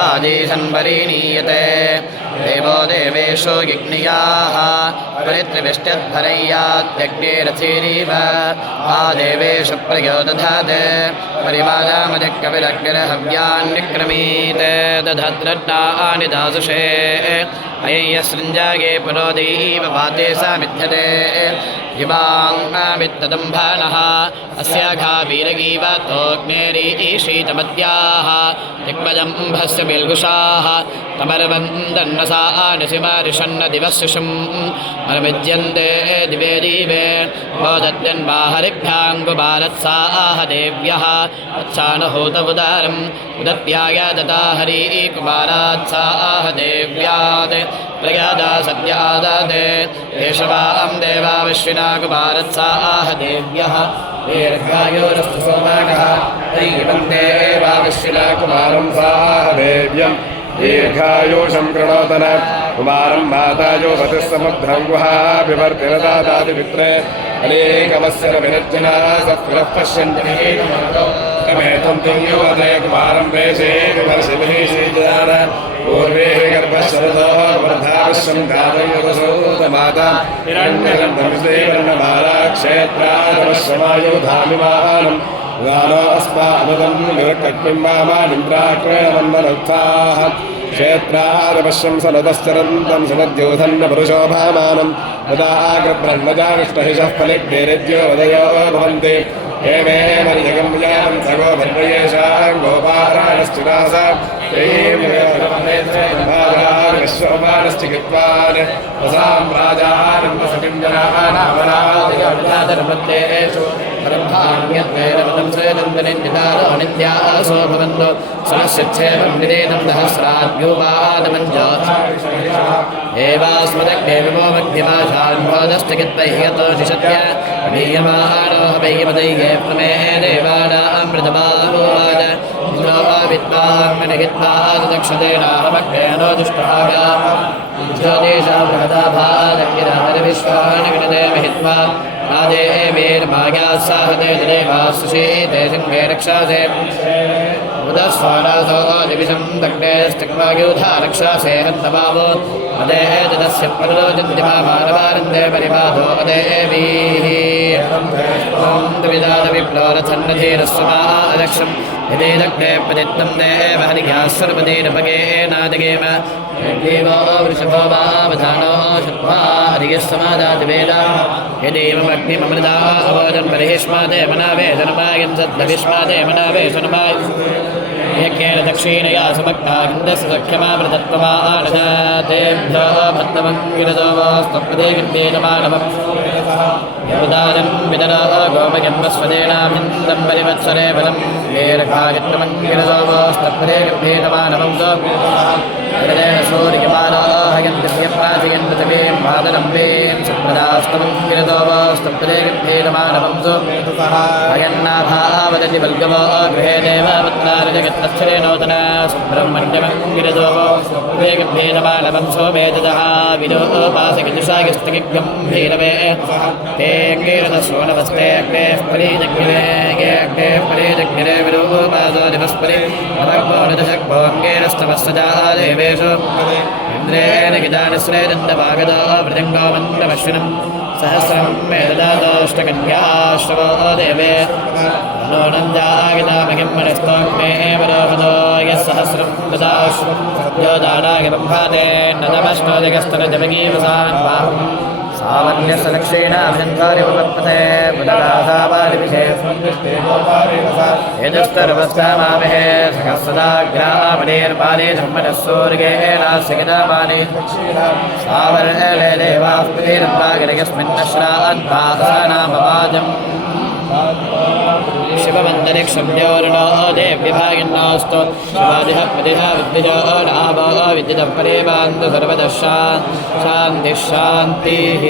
वाजीषन्वरीणीयते देवो देवेषु यज्ञियाः परित्रिविष्ट्यध्वरय्यात्यग्निरथीरीव आ देवेषु प्रयोदधाते परिवाजामजकविरग्निरहव्यान्निक्रमीत् दधद्रट्टानि दासुषे अय्यसृञ्जागे पुरोदैव वाते सा मिथ्यते हिमाङ्गामित्तदम्भानः अस्याघा वीरगीवतोऽग्नेरीशीतमद्याः दिग्मजम्भस्य बिल्गुषाः तमर्वन्दन्नसा निशिमारिषन्न दिवस्युषम् मरविद्यन्ते दिवे दीवे बोधद्यन्वाहरिभ्याङ्गुबालत्साः देव्यः अच्छानहूतमुदारम् उदत्याय दता हरिकुमारात्साः देव्यात् प्रयादा सद्यादाते केशवां देवा विश्विना कुमारत्साः देव्यः दीर्घायुरस्तु सोमाकः दैवं देवा विश्विना कुमारं साः देव्यं दीर्घायुषं कृणोतन कुमारं मातायो वतिस्समुद्रं गुहा विवर्तिरदादिपित्रे अनेकमस्य विरज्जना सत्पुरः पश्यन्ति मेतं तिङ्गुवदय कुमारं वेशे विवर्षिभिः श्रीजान पूर्वे गर्भशरतो वर्धावश्यं धातुर्यवसूतमाता हिरण्यगन्धर्वस्तेवर्णमाला क्षेत्रादवश्यमायुधामिमानं गानो अस्मानुदं निरकट्बिम्बामानिन्द्राक्रेणमन्मनोत्साः क्षेत्रादवश्यं सनदश्चरन्तं सुमद्योधन्न पुरुषोभामानं यदाग्रब्रह्मजानुष्टहिषः फलिग्निरज्योदयो भवन्ति हेमे मर्यगम्यां सगो भर्वयेषां गोपाराणश्चिदासा विश्वमानश्चिकित्वान् वसां राजानं वसतिं जनानामनादिगर्भाधर्मत्तेषु ब्रह्माण्यद्वैरवतं श्रेदन्तनिन्दितानित्यासो भवन्तु सहस्रच्छेदं निदेनं सहस्राद्योपादमञ्जो एवास्मदग्ने विमो मध्यमाशान्वादश्चिकित्वैः यतो निषत्य नीयमानो वैमदैये प्रमे देवानामृतमाहोवाच विद्वान्मनहित्वा दक्षतेनाहमग्नेनो दुष्टागा ज्योतिषां बृहदाभादग्निराधरविश्वान् विनदे महित्वा राजेवीर्मायासाहते देवासुषीते सिंहे रक्षासे उदस्वारासो दिविषं दग्नेस्तिग्वायुधा रक्षासे हन्तभावो अदे तदस्य प्ररोचन्तिमानवारन्दे परिबाधो अदेवीः विप्लोरथन्नधीरस्वमादक्षम् यदि दग्ने पतित्तं देव हरिघ्यास्वर्पतिरपगेनादिगेम देवो वृषभो वावधानो शुद्ध्वा हरियस्समादातिवेदा यदेवमग्निममृता अवोजन्मरिहिष्मादे मनावेशनमायं सद्भविष्मादे मनावेशनमाय यज्ञेन दक्षिणया सुमग्नागिन्दस्य सख्यमामृतत्वमानजातेभ्यो भद्रमङ्गिरतो वास्तप्रदेगिन्देनमानवम् यमुदानं विदरा गोपजन्मस्वदेनाभिन्दं परिवत्सरे बलं दीर्घायत्रमङ्गिरतो वास्तप्रदेगिन्देनमानवं हृदयेन सूर्यमानाहयन्त्यप्राचयन् पृथिवीं मातरं वें सुप्रदास्तमङ्गिरतो वास्तप्रदेगिन्देनमानवं अयन्नाभावदति वल्गवो गृहे देवपत्नारजगत्तच्छरे नूतना सुब्रह्मण्यमङ्गिरतो वेगभेदमानवं सोमेतदः विदोपासगिदुषागिस्तगिगम्भीरवे तेऽङ्गीरदशोनवस्ते अग्नेः परीजग्निरे अग्नेः परीजग्निरे विदोपासो दिवस्परि नमग्मोनदशग्भोङ्गेरस्तमस्सजा देवेषु इन्द्रेण गिदानश्रेदन्तवागतो वृजङ्गो मन्दमश्विनं सहस्रं मे ददातोष्टकन्याश्रवो देवे नोनन्दागितामगिं मनस्तोग्ने वरोहदो यः सहस्रं ददाश्रु यो दानागिरम्भाते नदमष्टोदिगस्तनजमगीवसान् बाहुं सावन्यस्य लक्षेणाभिन्धारिमुपत्पथे बुधरासावादिविषे यजुस्तर्वस्तामामहे सहस्रदाग्रामणेर्बाले धर्मणः सूर्येणास्यगिदामाने सावर्णे देवाः पुरीरन्तागिरयस्मिन्नश्रान्तासानामवाजम् शिववन्दनिक्षम्योर्णो देव्यभागिन्नास्तु शिवादिः पतिः विद्विजो नाभो विद्युतः परेवान्तु सर्वदः शान्तिः शान्तिः